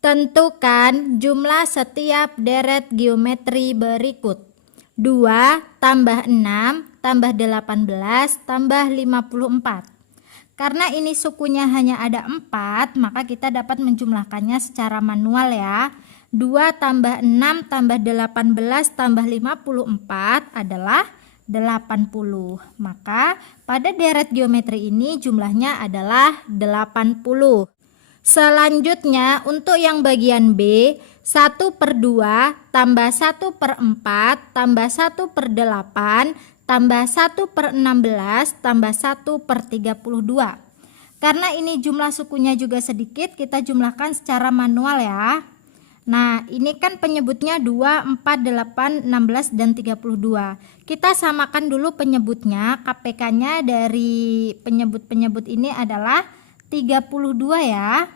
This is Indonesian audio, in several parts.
Tentukan jumlah setiap deret geometri berikut. 2 tambah 6 tambah 18 tambah 54. Karena ini sukunya hanya ada 4, maka kita dapat menjumlahkannya secara manual ya. 2 tambah 6 tambah 18 tambah 54 adalah 80. Maka pada deret geometri ini jumlahnya adalah 80. Selanjutnya untuk yang bagian B, 1/2 tambah 1/4 tambah 1/8 tambah 1/16 tambah 1/32. Karena ini jumlah sukunya juga sedikit, kita jumlahkan secara manual ya. Nah, ini kan penyebutnya 2, 4, 8, 16, dan 32. Kita samakan dulu penyebutnya. KPK-nya dari penyebut-penyebut ini adalah 32 ya.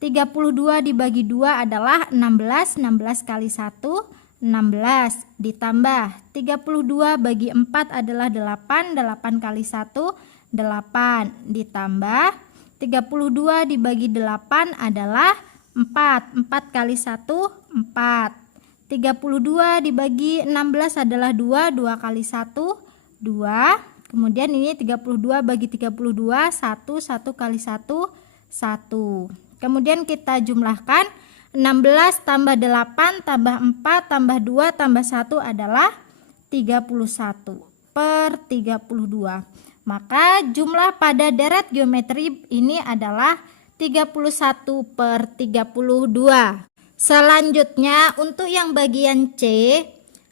32 dibagi 2 adalah 16. 16 kali 1, 16. Ditambah 32 bagi 4 adalah 8. 8 kali 1, 8. Ditambah 32 dibagi 8 adalah 4. 4 kali 1, 4. 32 dibagi 16 adalah 2. 2 kali 1, 2. Kemudian ini 32 bagi 32, 1. 1 kali 1, 1. Kemudian kita jumlahkan 16 tambah 8 tambah 4 tambah 2 tambah 1 adalah 31/32. Maka jumlah pada deret geometri ini adalah 31/32. Selanjutnya untuk yang bagian C,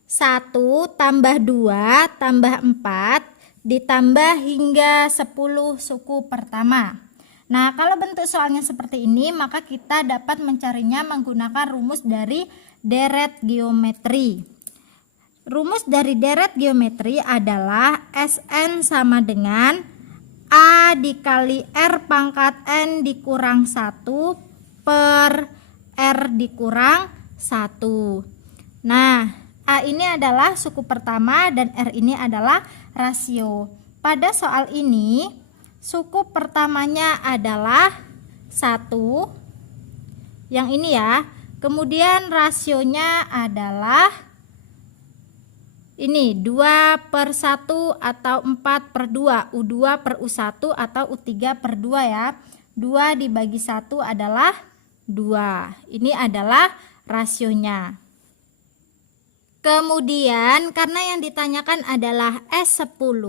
1 tambah 2 tambah 4 ditambah hingga 10 suku pertama. Nah, kalau bentuk soalnya seperti ini, maka kita dapat mencarinya menggunakan rumus dari deret geometri. Rumus dari deret geometri adalah Sn sama dengan A dikali R pangkat N dikurang 1 per R dikurang 1. Nah, A ini adalah suku pertama dan R ini adalah rasio. Pada soal ini, suku pertamanya adalah 1, yang ini ya. Kemudian rasionya adalah ini 2/1 atau 4/2, U2/U1 atau U3/2 ya. 2 dibagi 1 adalah 2. Ini adalah rasionya. Kemudian karena yang ditanyakan adalah S10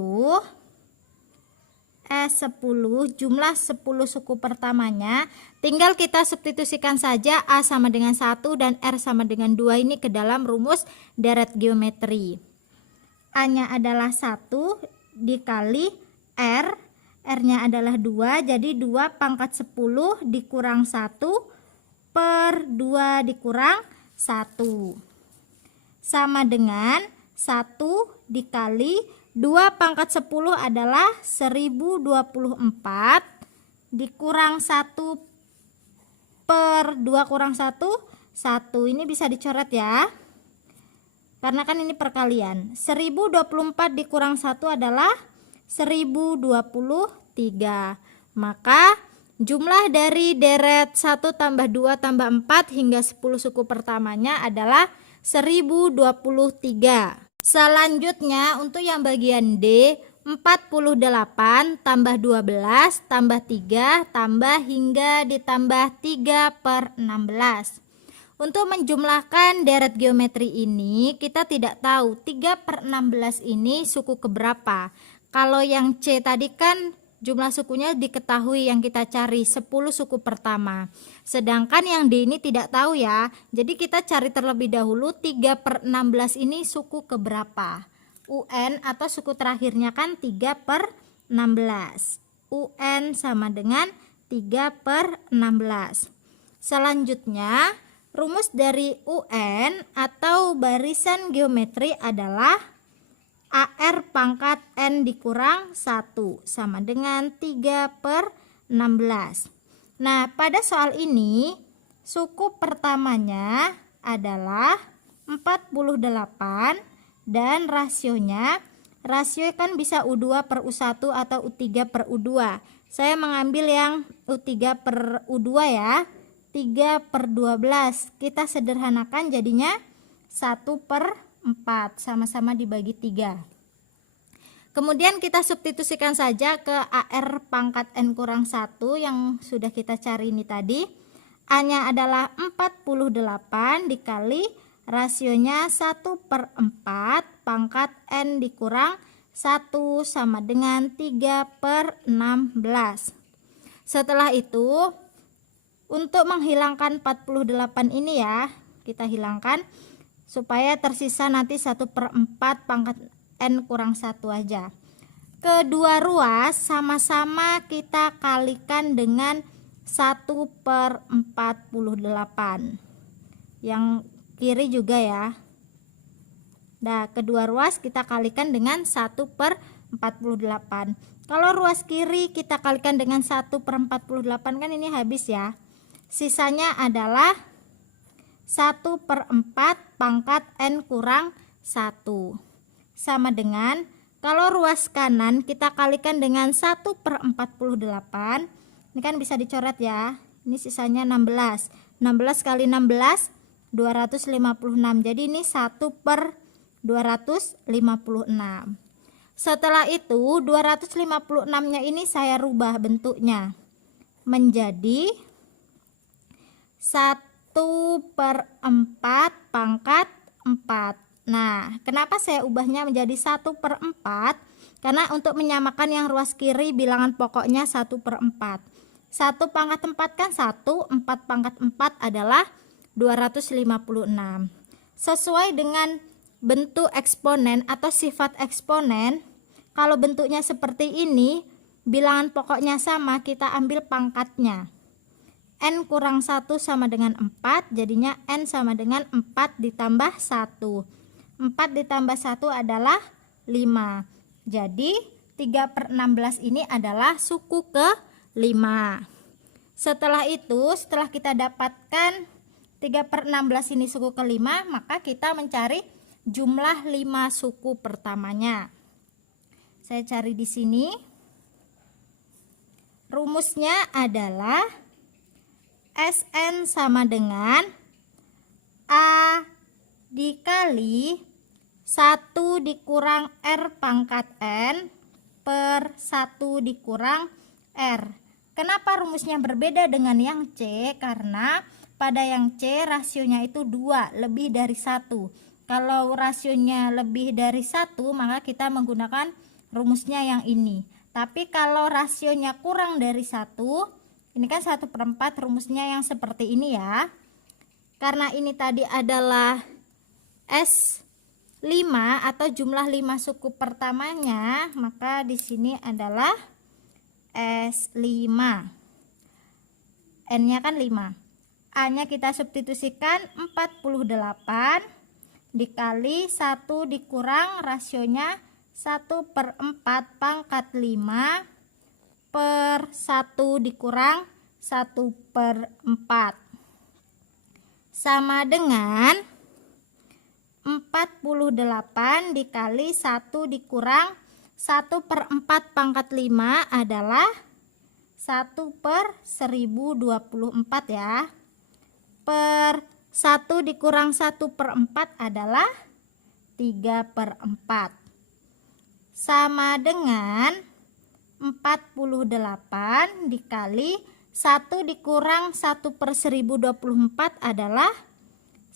jumlah 10 suku pertamanya, tinggal kita substitusikan saja A sama dengan 1 dan R sama dengan 2 ini ke dalam rumus deret geometri. A nya adalah 1 dikali R, R nya adalah 2, jadi 2 pangkat 10 dikurang 1 per 2 dikurang 1 sama dengan 1 dikali 2 pangkat 10 adalah 1024 dikurang 1 per 2 kurang 1, 1. Ini bisa dicoret ya, karena kan ini perkalian. 1024 dikurang 1 adalah 1023. Maka jumlah dari deret 1 tambah 2 tambah 4 hingga 10 suku pertamanya adalah 1023. Selanjutnya untuk yang bagian D, 48 tambah 12 tambah 3 tambah hingga ditambah 3/16. Untuk menjumlahkan deret geometri ini kita tidak tahu 3/16 ini suku keberapa. Kalau yang C tadi kan jumlah sukunya diketahui, yang kita cari 10 suku pertama. Sedangkan yang D ini tidak tahu ya. Jadi kita cari terlebih dahulu 3/16 ini suku keberapa. UN atau suku terakhirnya kan 3/16. UN sama dengan 3/16. Selanjutnya rumus dari UN atau barisan geometri adalah AR pangkat N dikurang 1 sama dengan 3/16. Nah, pada soal ini suku pertamanya adalah 48 dan rasio kan bisa U2/U1 atau U3/U2. Saya mengambil yang U3/U2 ya. 3/12. Kita sederhanakan jadinya 1/4, sama-sama dibagi 3. Kemudian kita substitusikan saja ke AR pangkat N kurang 1 yang sudah kita cari ini tadi. A-nya adalah 48 dikali rasionya 1/4 pangkat N dikurang 1 sama dengan 3/16. Setelah itu, untuk menghilangkan 48 ini ya, kita hilangkan supaya tersisa nanti 1/4 pangkat N kurang 1 aja. Kedua ruas sama-sama kita kalikan dengan 1/48. Yang kiri juga ya. Nah, kedua ruas kita kalikan dengan 1/48. Kalau ruas kiri kita kalikan dengan 1/48 kan ini habis ya. Sisanya adalah 1/4 pangkat N kurang 1. Sama dengan kalau ruas kanan kita kalikan dengan 1/48. Ini kan bisa dicoret ya. Ini sisanya 16. 16 kali 16 256. Jadi ini 1/256. Setelah itu 256-nya ini saya rubah bentuknya menjadi 1/4 pangkat 4. Nah, kenapa saya ubahnya menjadi 1/4? Karena untuk menyamakan yang ruas kiri bilangan pokoknya 1/4. 1 pangkat 4 kan 1, 4 pangkat 4 adalah 256. Sesuai dengan bentuk eksponen atau sifat eksponen, kalau bentuknya seperti ini, bilangan pokoknya sama, kita ambil pangkatnya. N kurang 1 sama dengan 4, jadinya N sama dengan 4 ditambah 1. 4 ditambah 1 adalah 5. Jadi 3/16 ini adalah suku ke-5. Setelah itu, setelah kita dapatkan 3/16 ini suku ke-5, maka kita mencari jumlah 5 suku pertamanya. Saya cari di sini. Rumusnya adalah SN sama dengan A dikali 1 dikurang R pangkat N per 1 dikurang R. Kenapa rumusnya berbeda dengan yang C? Karena pada yang C rasionya itu 2, lebih dari 1. Kalau rasionya lebih dari 1, maka kita menggunakan rumusnya yang ini. Tapi kalau rasionya kurang dari 1, ini kan 1/4, rumusnya yang seperti ini ya. Karena ini tadi adalah S5 atau jumlah 5 suku pertamanya, maka di sini adalah S5. N-nya kan 5. A-nya kita substitusikan 48 dikali 1 dikurang rasionya 1/4 pangkat 5 per 1 dikurang 1/4 sama dengan 48 dikali 1 dikurang 1/4 pangkat 5 adalah 1/1024 ya. Per 1 dikurang 1/4 adalah 3/4. Sama dengan 48 dikali 1 dikurang 1/1024 adalah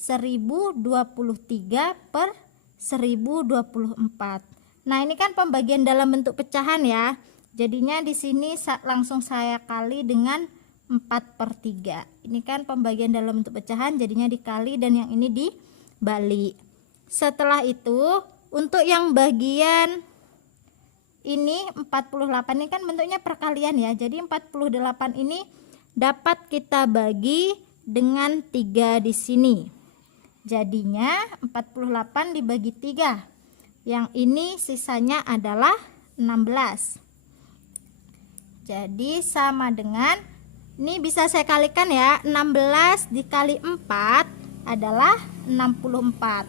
1023/1024. Nah, ini kan pembagian dalam bentuk pecahan ya. Jadinya di sini langsung saya kali dengan 4/3. Ini kan pembagian dalam bentuk pecahan, jadinya dikali dan yang ini dibalik. Setelah itu, untuk yang bagian ini 48 ini kan bentuknya perkalian ya. Jadi 48 ini dapat kita bagi dengan 3 di sini. Jadinya 48 dibagi 3. Yang ini sisanya adalah 16. Jadi sama dengan, ini bisa saya kalikan ya, 16 dikali 4 adalah 64.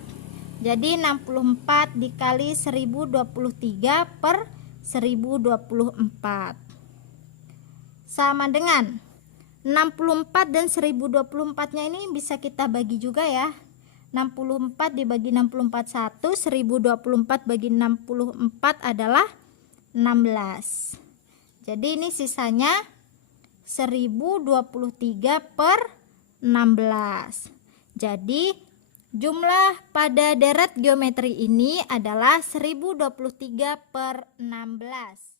Jadi 64 dikali 1023 per 1024 sama dengan 64 dan 1024-nya ini bisa kita bagi juga ya. 64 dibagi 64 1, 1024 bagi 64 adalah 16. Jadi ini sisanya 1023 per 16. Jadi jumlah pada deret geometri ini adalah 1023 per 16.